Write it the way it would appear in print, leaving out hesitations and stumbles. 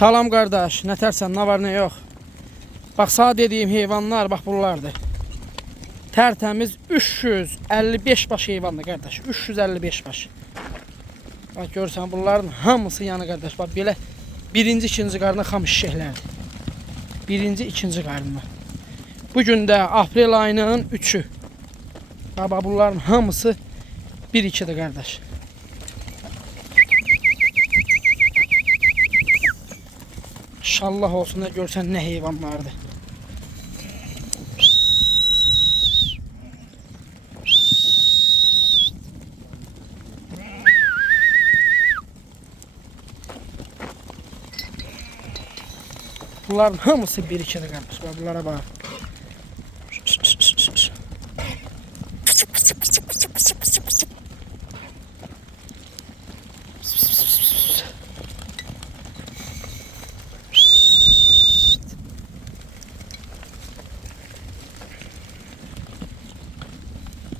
Salam kardeş, ne tersen, ne var ne yok. Bak sağ dediğim heyvanlar bak bunlardır. Tertemiz 355 baş heyvandır kardeş. 355 baş. Bak görürsen bunların hamısı yanı kardeş. Bak böyle birinci ikinci qarına xam şişəklərdir. Birinci ikinci qarına. Bugün de aprel ayının 3'ü. Bak bunların hamısı 1-2'dir kardeş. İnşallah olsun da görsen ne heyvanlardı. Bunların hamısı 1-2'dir kardeş. Bak bunlara bak.